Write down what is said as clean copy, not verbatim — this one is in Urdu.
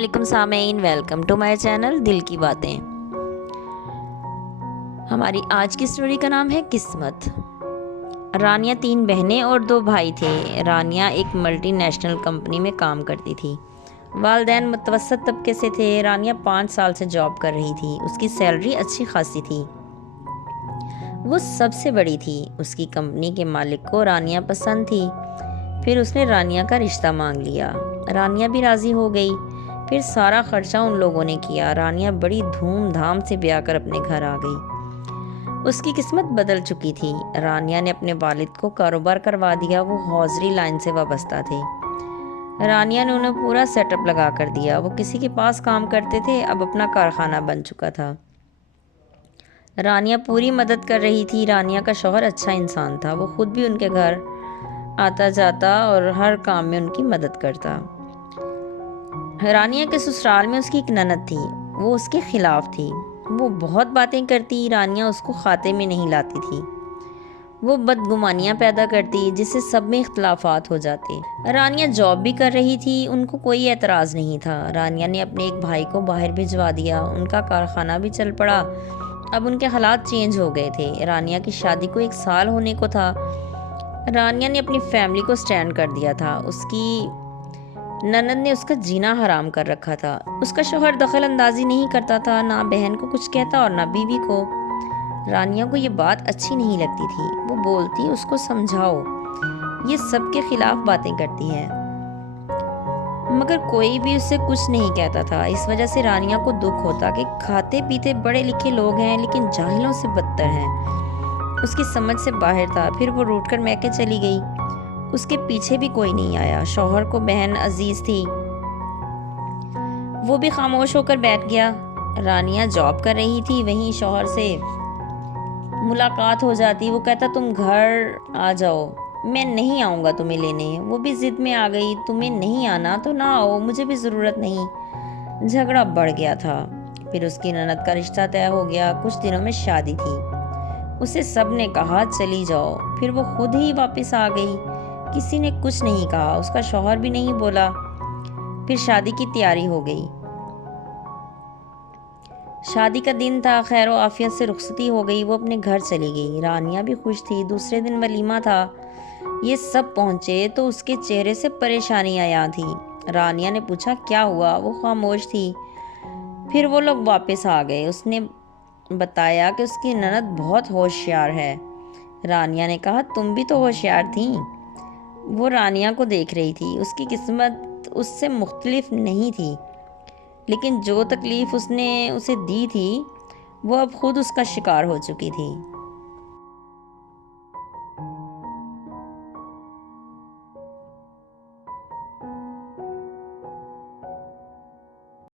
علیکم سامعین، ویلکم ٹو مائی چینل دل کی باتیں۔ ہماری آج کی اسٹوری کا نام ہے قسمت۔ رانیہ 3 بہنیں اور 2 بھائی تھے۔ رانیہ ایک ملٹی نیشنل کمپنی میں کام کرتی تھی۔ والدین متوسط طبقے سے تھے۔ رانیہ 5 سال سے جاب کر رہی تھی۔ اس کی سیلری اچھی خاصی تھی۔ وہ سب سے بڑی تھی۔ اس کی کمپنی کے مالک کو رانیہ پسند تھی۔ پھر اس نے رانیہ کا رشتہ مانگ لیا۔ رانیہ بھی راضی ہو گئی۔ پھر سارا خرچہ ان لوگوں نے کیا۔ رانیہ بڑی دھوم دھام سے بیاہ کر اپنے گھر آ گئی۔ اس کی قسمت بدل چکی تھی۔ رانیہ نے اپنے والد کو کاروبار کروا دیا۔ وہ حوضری لائن سے وابستہ تھے۔ رانیہ نے انہیں پورا سیٹ اپ لگا کر دیا۔ وہ کسی کے پاس کام کرتے تھے، اب اپنا کارخانہ بن چکا تھا۔ رانیہ پوری مدد کر رہی تھی۔ رانیہ کا شوہر اچھا انسان تھا۔ وہ خود بھی ان کے گھر آتا جاتا اور ہر کام میں ان کی مدد کرتا۔ رانیہ کے سسرال میں اس کی ایک نند تھی۔ وہ اس کے خلاف تھی۔ وہ بہت باتیں کرتی۔ رانیہ اس کو کھاتے میں نہیں لاتی تھی۔ وہ بدگمانیاں پیدا کرتی، جس سے سب میں اختلافات ہو جاتے۔ رانیہ جاب بھی کر رہی تھی۔ ان کو کوئی اعتراض نہیں تھا۔ رانیہ نے اپنے ایک بھائی کو باہر بھجوا دیا۔ ان کا کارخانہ بھی چل پڑا۔ اب ان کے حالات چینج ہو گئے تھے۔ رانیہ کی شادی کو 1 سال ہونے کو تھا۔ رانیہ نے اپنی فیملی کو سٹینڈ کر دیا تھا۔ اس کی نند نے اس کا جینا حرام کر رکھا تھا۔ اس کا شوہر دخل اندازی نہیں کرتا تھا، نہ بہن کو کچھ کہتا اور نہ بیوی کو۔ رانیہ کو یہ بات اچھی نہیں لگتی تھی۔ وہ بولتی، اس کو سمجھاؤ، یہ سب کے خلاف باتیں کرتی ہے، مگر کوئی بھی اس سے کچھ نہیں کہتا تھا۔ اس وجہ سے رانیہ کو دکھ ہوتا کہ کھاتے پیتے پڑھے لکھے لوگ ہیں لیکن جاہلوں سے بدتر ہیں۔ اس کی سمجھ سے باہر تھا۔ پھر وہ روٹ کر میکے چلی گئی۔ اس کے پیچھے بھی کوئی نہیں آیا۔ شوہر کو بہن عزیز تھی، وہ بھی خاموش ہو کر بیٹھ گیا۔ رانیہ جاب کر رہی تھی، وہیں شوہر سے ملاقات ہو جاتی۔ وہ کہتا، تم گھر آ جاؤ، میں نہیں آؤں گا تمہیں لینے۔ وہ بھی ضد میں آ گئی، تمہیں نہیں آنا تو نہ آؤ، مجھے بھی ضرورت نہیں۔ جھگڑا بڑھ گیا تھا۔ پھر اس کی نند کا رشتہ طے ہو گیا۔ کچھ دنوں میں شادی تھی۔ اسے سب نے کہا چلی جاؤ، پھر وہ خود ہی واپس آ گئی۔ کسی نے کچھ نہیں کہا، اس کا شوہر بھی نہیں بولا۔ پھر شادی کی تیاری ہو گئی۔ شادی کا دن تھا، خیر و عافیت سے رخصتی ہو گئی۔ وہ اپنے گھر چلی گئی۔ رانیہ بھی خوش تھی۔ دوسرے دن ولیمہ تھا۔ یہ سب پہنچے تو اس کے چہرے سے پریشانی آیا تھی۔ رانیہ نے پوچھا، کیا ہوا؟ وہ خاموش تھی۔ پھر وہ لوگ واپس آ گئے۔ اس نے بتایا کہ اس کی نند بہت ہوشیار ہے۔ رانیہ نے کہا، تم بھی تو ہوشیار تھیں۔ وہ رانیہ کو دیکھ رہی تھی۔ اس کی قسمت اس سے مختلف نہیں تھی، لیکن جو تکلیف اس نے اسے دی تھی وہ اب خود اس کا شکار ہو چکی تھی۔